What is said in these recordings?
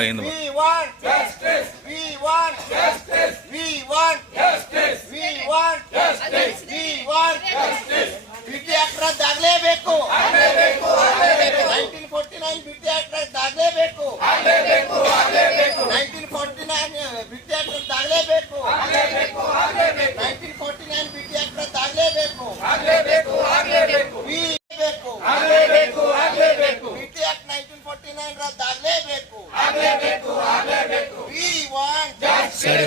ಅಲ್ಲ ಏನು ವಿದ್ಯಾಕ್ರದ್ದಾಗಲೇಬೇಕು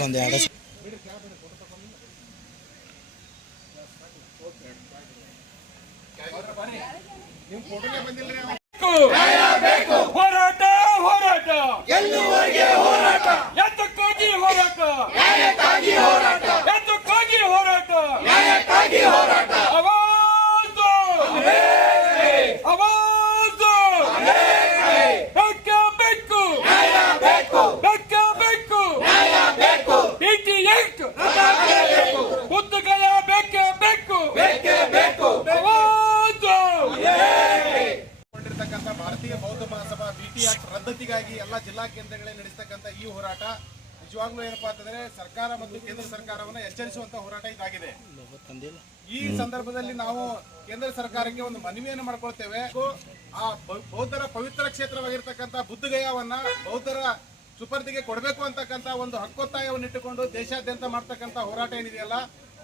ಒಂದು ಎರಡು ಹೋರಾಟ ಹೋರಾಟ. ಗೆಲ್ಲುವರೆಗೆ ಹೋರಾಟ? ಎತ್ತಕ್ಕಾಗಿ ಹೋರಾಟ? ನ್ಯಾಯಕ್ಕಾಗಿ ಹೋರಾಟ. ಆಕ್ಟ್ ರದ್ದತಿಗಾಗಿ ಎಲ್ಲ ಜಿಲ್ಲಾ ಕೇಂದ್ರಗಳಲ್ಲಿ ನಡೆಸ್ತಕ್ಕಂಥ ಈ ಹೋರಾಟ ನಿಜವಾಗ್ಲೂ ಏನಪ್ಪಾ ಅಂತಂದ್ರೆ ಸರ್ಕಾರ ಮತ್ತು ಕೇಂದ್ರ ಸರ್ಕಾರವನ್ನ ಎಚ್ಚರಿಸುವಂತ ಹೋರಾಟ ಇದಾಗಿದೆ. ಈ ಸಂದರ್ಭದಲ್ಲಿ ನಾವು ಕೇಂದ್ರ ಸರ್ಕಾರಕ್ಕೆ ಒಂದು ಮನವಿಯನ್ನು ಮಾಡ್ಕೊಳ್ತೇವೆ. ಆ ಬೌದ್ಧರ ಪವಿತ್ರ ಕ್ಷೇತ್ರವಾಗಿರ್ತಕ್ಕಂಥ ಬುದ್ಧಗಯಾವನ್ನ ಬೌದ್ಧರ ಸುಪರ್ದಿಗೆ ಕೊಡಬೇಕು ಅಂತಕ್ಕಂಥ ಒಂದು ಹಕ್ಕೊತ್ತಾಯವನ್ನು ಇಟ್ಟುಕೊಂಡು ದೇಶಾದ್ಯಂತ ಮಾಡ್ತಕ್ಕಂಥ ಹೋರಾಟ ಏನಿದೆಯಲ್ಲ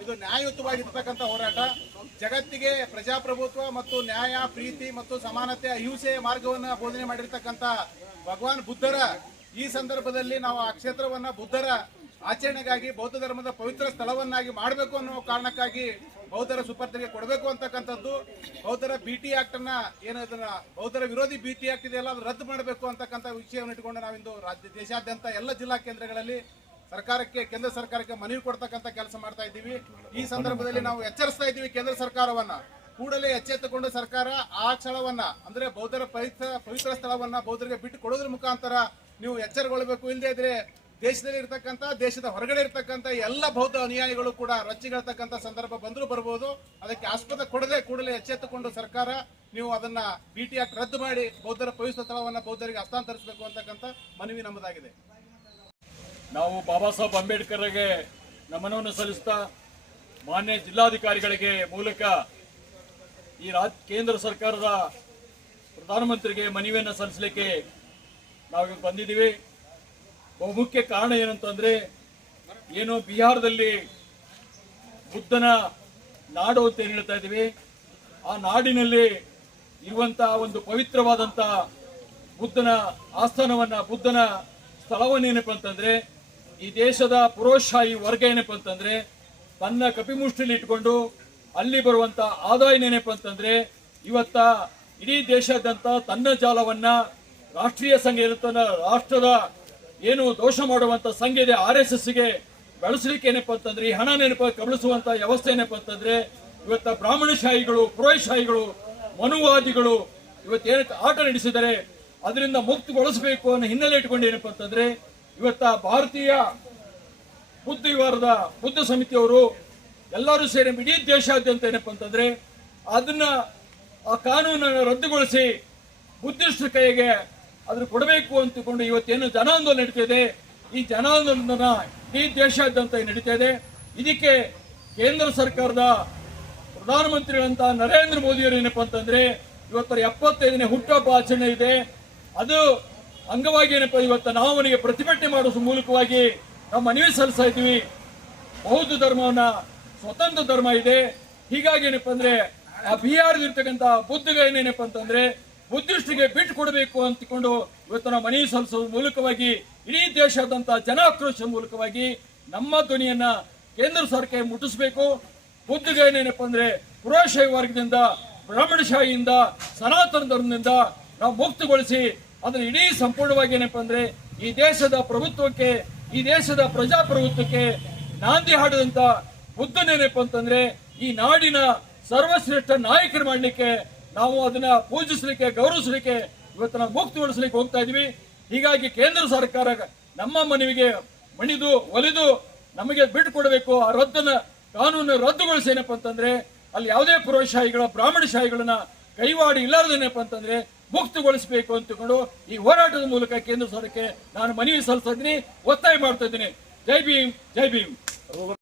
ಇದು ನ್ಯಾಯಯುತವಾಗಿರ್ತಕ್ಕಂಥ ಹೋರಾಟ. ಜಗತ್ತಿಗೆ ಪ್ರಜಾಪ್ರಭುತ್ವ ಮತ್ತು ನ್ಯಾಯ, ಪ್ರೀತಿ ಮತ್ತು ಸಮಾನತೆ ಅಹಿಂಸೆಯ ಮಾರ್ಗವನ್ನು ಬೋಧನೆ ಮಾಡಿರ್ತಕ್ಕಂಥ ಭಗವಾನ್ ಬುದ್ಧರ ಈ ಸಂದರ್ಭದಲ್ಲಿ ನಾವು ಆ ಕ್ಷೇತ್ರವನ್ನ ಬುದ್ಧರ ಆಚರಣೆಗಾಗಿ, ಬೌದ್ಧ ಧರ್ಮದ ಪವಿತ್ರ ಸ್ಥಳವನ್ನಾಗಿ ಮಾಡಬೇಕು ಅನ್ನೋ ಕಾರಣಕ್ಕಾಗಿ ಬೌದ್ಧರ ಸುಪರ್ದಿಗೆ ಕೊಡಬೇಕು ಅಂತಕ್ಕಂಥದ್ದು. ಬೌದ್ಧರ ಬಿಟಿ ಆಕ್ಟ್ ಅನ್ನ ಏನು ಬೌದ್ಧರ ವಿರೋಧಿ ಬಿಟಿ ಆಕ್ಟ್ ಇದೆಯಲ್ಲ ಅದು ರದ್ದು ಮಾಡಬೇಕು ಅಂತಕ್ಕಂಥ ವಿಷಯವನ್ನು ಇಟ್ಕೊಂಡು ನಾವಿಂದು ರಾಜ್ಯ ದೇಶಾದ್ಯಂತ ಎಲ್ಲ ಜಿಲ್ಲಾ ಕೇಂದ್ರಗಳಲ್ಲಿ ಸರ್ಕಾರಕ್ಕೆ, ಕೇಂದ್ರ ಸರ್ಕಾರಕ್ಕೆ ಮನವಿ ಕೊಡ್ತಕ್ಕಂತ ಕೆಲಸ ಮಾಡ್ತಾ ಇದ್ದೀವಿ. ಈ ಸಂದರ್ಭದಲ್ಲಿ ನಾವು ಎಚ್ಚರಿಸ್ತಾ ಇದ್ದೀವಿ ಕೇಂದ್ರ ಸರ್ಕಾರವನ್ನ. ಕೂಡಲೇ ಎಚ್ಚೆತ್ತುಕೊಂಡು ಸರ್ಕಾರ ಆ ಸ್ಥಳವನ್ನ ಅಂದ್ರೆ ಬೌದ್ಧರ ಪವಿತ್ರ ಪವಿತ್ರ ಸ್ಥಳವನ್ನ ಬೌದ್ಧರಿಗೆ ಬಿಟ್ಟು ಕೊಡೋದ್ರ ಮುಖಾಂತರ ನೀವು ಎಚ್ಚರಗೊಳ್ಳಬೇಕು ಇಲ್ಲದೇ ಇದ್ರೆ ದೇಶದಲ್ಲಿ ಇರ್ತಕ್ಕಂಥ, ದೇಶದ ಹೊರಗಡೆ ಇರ್ತಕ್ಕಂಥ ಎಲ್ಲ ಬೌದ್ಧ ಅನುಯಾಯಿಗಳು ಕೂಡ ರೊಚ್ಚಿಗೆಳ್ತಕ್ಕಂಥ ಸಂದರ್ಭ ಬಂದರೂ ಬರ್ಬೋದು. ಅದಕ್ಕೆ ಆಸ್ಪದ ಕೊಡದೆ ಕೂಡಲೇ ಎಚ್ಚೆತ್ತುಕೊಂಡು ಸರ್ಕಾರ ನೀವು ಅದನ್ನ ಬಿಟಿ ಆಕ್ಟ್ ರದ್ದು ಮಾಡಿ ಬೌದ್ಧರ ಪವಿತ್ರ ಸ್ಥಳವನ್ನು ಬೌದ್ಧರಿಗೆ ಹಸ್ತಾಂತರಿಸಬೇಕು ಅಂತಕ್ಕಂಥ ಮನವಿ ನಮ್ಮದಾಗಿದೆ. ನಾವು ಬಾಬಾ ಸಾಹೇಬ್ ಅಂಬೇಡ್ಕರ್ಗೆ ನಮನವನ್ನು ಸಲ್ಲಿಸ್ತಾ ಮಾನ್ಯ ಜಿಲ್ಲಾಧಿಕಾರಿಗಳಿಗೆ ಮೂಲಕ ಈ ರಾಜ್, ಕೇಂದ್ರ ಸರ್ಕಾರದ ಪ್ರಧಾನಮಂತ್ರಿಗೆ ಮನವಿಯನ್ನು ಸಲ್ಲಿಸಲಿಕ್ಕೆ ನಾವು ಬಂದಿದ್ದೀವಿ. ಬಹುಮುಖ್ಯ ಕಾರಣ ಏನಂತಂದ್ರೆ, ಏನು ಬಿಹಾರದಲ್ಲಿ ಬುದ್ಧನ ನಾಡು ಅಂತ ಏನು ಹೇಳ್ತಾ ಇದ್ದೀವಿ. ಆ ನಾಡಿನಲ್ಲಿ ಇರುವಂತಹ ಒಂದು ಪವಿತ್ರವಾದಂತ ಬುದ್ಧನ ಆಸ್ಥಾನವನ್ನು, ಬುದ್ಧನ ಸ್ಥಳವನ್ನೇನಪ್ಪ ಅಂತಂದ್ರೆ ಈ ದೇಶದ ಪುರೋಶಾಹಿ ವರ್ಗ ಏನಪ್ಪ ಅಂತಂದ್ರೆ ತನ್ನ ಕಪಿಮುಷ್ಟಿಲಿ ಇಟ್ಕೊಂಡು ಅಲ್ಲಿ ಬರುವಂತ ಆದಾಯ ಏನಪ್ಪ ಅಂತಂದ್ರೆ, ಇವತ್ತ ಇಡೀ ದೇಶಾದ್ಯಂತ ತನ್ನ ಜಾಲವನ್ನ ರಾಷ್ಟ್ರೀಯ ಸಂಘ ಇರುತ್ತನ್ನ ರಾಷ್ಟ್ರದ ಏನು ದೋಷ ಮಾಡುವಂತ ಸಂಘ ಇದೆ, ಆರ್ ಎಸ್ ಎಸ್ಗೆ ಬೆಳೆಸಲಿಕ್ಕೆ ಏನಪ್ಪ ಅಂತಂದ್ರೆ, ಈ ಹಣ ನೆನಪ ಕಬಳಿಸುವಂತ ವ್ಯವಸ್ಥೆ ಏನಪ್ಪ ಅಂತಂದ್ರೆ, ಇವತ್ತ ಬ್ರಾಹ್ಮಣಶಾಹಿಗಳು ಪುರೋಹಿಶಾಹಿಗಳು ಮನುವಾದಿಗಳು ಇವತ್ತೇನ ಆಟ ನಡೆಸಿದರೆ, ಅದರಿಂದ ಮುಕ್ತಗೊಳಿಸಬೇಕು ಅನ್ನೋ ಹಿನ್ನೆಲೆ ಇಟ್ಕೊಂಡು ಏನಪ್ಪ ಅಂತಂದ್ರೆ ಇವತ್ತ ಭಾರತೀಯ ಬುದ್ಧ ವಿವಾರದ ಬುದ್ಧ ಸಮಿತಿಯವರು ಎಲ್ಲರೂ ಸೇರಿ ಇಡೀ ದೇಶಾದ್ಯಂತ ಏನಪ್ಪ ಅಂತಂದ್ರೆ ಅದನ್ನ ಆ ಕಾನೂನನ್ನು ರದ್ದುಗೊಳಿಸಿ ಬುದ್ಧಿಸ್ಟ್ ಕೈಗೆ ಅದನ್ನು ಕೊಡಬೇಕು ಅಂತಕೊಂಡು ಇವತ್ತೇನು ಜನಾಂದೋಲನ ನಡೀತಿದೆ ಈ ಜನಾಂದೋಲನ ಇಡೀ ದೇಶಾದ್ಯಂತ ನಡೀತಾ ಇದೆ. ಇದಕ್ಕೆ ಕೇಂದ್ರ ಸರ್ಕಾರದ ಪ್ರಧಾನಮಂತ್ರಿಗಳಂತ ನರೇಂದ್ರ ಮೋದಿಯವರು ಏನಪ್ಪ ಅಂತಂದ್ರೆ ಇವತ್ತರ ಎಪ್ಪತ್ತೈದನೇ ಹುಟ್ಟುಹಬ್ಬ ಆಚರಣೆ ಇದೆ. ಅದು ಅಂಗವಾಗಿ ಏನಪ್ಪ, ಇವತ್ತು ನಾವು ಅವನಿಗೆ ಪ್ರತಿಭಟನೆ ಮಾಡುವ ಮೂಲಕವಾಗಿ ನಾವು ಮನವಿ ಸಲ್ಲಿಸ್ತಾ ಇದ್ದೀವಿ. ಬೌದ್ಧ ಧರ್ಮವನ್ನ ಸ್ವತಂತ್ರ ಧರ್ಮ ಇದೆ. ಹೀಗಾಗಿ ಏನಪ್ಪ ಅಂದ್ರೆ, ಆ ಬಿಹಾರದಲ್ಲಿರ್ತಕ್ಕಂಥ ಬುದ್ಧಗ ಏನೇನಪ್ಪ ಅಂತಂದ್ರೆ ಬುದ್ಧಿಷ್ಟಿಗೆ ಬಿಟ್ಟು ಕೊಡಬೇಕು ಅಂತಿಕೊಂಡು ಇವತ್ತು ನಾವು ಮನವಿ ಸಲ್ಲಿಸುವ ಮೂಲಕವಾಗಿ, ಇಡೀ ದೇಶಾದ್ಯಂತ ಜನಾಕ್ರೋಶ ಮೂಲಕವಾಗಿ ನಮ್ಮ ಧ್ವನಿಯನ್ನ ಕೇಂದ್ರ ಸರ್ಕಾರ ಮುಟ್ಟಿಸಬೇಕು. ಬುದ್ಧಗ ಏನೇನಪ್ಪ ಅಂದ್ರೆ ಪುರೋಶಾಹಿ ವರ್ಗದಿಂದ, ಬ್ರಾಹ್ಮಣಶಾಹಿಯಿಂದ, ಸನಾತನ ಧರ್ಮದಿಂದ ನಾವು ಮುಕ್ತಗೊಳಿಸಿ ಅದನ್ನ ಇಡೀ ಸಂಪೂರ್ಣವಾಗಿ ಏನಪ್ಪ ಅಂದ್ರೆ ಈ ದೇಶದ ಪ್ರಭುತ್ವಕ್ಕೆ, ಈ ದೇಶದ ಪ್ರಜಾಪ್ರಭುತ್ವಕ್ಕೆ ನಾಂದಿ ಹಾಡಿದಂತ ಬುದ್ಧನೇನಪ್ಪ ಅಂತಂದ್ರೆ ಈ ನಾಡಿನ ಸರ್ವಶ್ರೇಷ್ಠ ನಾಯಕರು ಮಾಡಲಿಕ್ಕೆ ನಾವು ಅದನ್ನ ಪೂಜಿಸಲಿಕ್ಕೆ, ಗೌರವಿಸಲಿಕ್ಕೆ, ಇವತ್ತು ನಾವು ಮುಕ್ತಗೊಳಿಸಲಿಕ್ಕೆ ಹೋಗ್ತಾ ಇದೀವಿ. ಹೀಗಾಗಿ ಕೇಂದ್ರ ಸರ್ಕಾರ ನಮ್ಮ ಮನವಿಗೆ ಮಣಿದು, ಒಲಿದು ನಮಗೆ ಬಿಟ್ಟು ಕೊಡಬೇಕು. ಆ ರದ್ದನ ಕಾನೂನು ರದ್ದುಗೊಳಿಸಿ ಏನಪ್ಪ ಅಂತಂದ್ರೆ ಅಲ್ಲಿ ಯಾವುದೇ ಪುರೋಶಾಹಿಗಳ ಬ್ರಾಹ್ಮಣಶಾಹಿಗಳನ್ನ ಕೈವಾಡಿ ಇಲ್ಲಾರದೇನಪ್ಪ ಅಂತಂದ್ರೆ ಮುಕ್ತಗೊಳಿಸಬೇಕು ಅಂತಕೊಂಡು ಈ ಹೋರಾಟದ ಮೂಲಕ ಕೇಂದ್ರ ಸರ್ಕಾರಕ್ಕೆ ನಾನು ಮನವಿ ಸಲ್ಲಿಸ್ತಾ ಇದ್ದೀನಿ, ಒತ್ತಾಯ ಮಾಡ್ತಾ ಇದ್ದೀನಿ. ಜೈ ಭೀಮ್ ಜೈ ಭೀಮ್.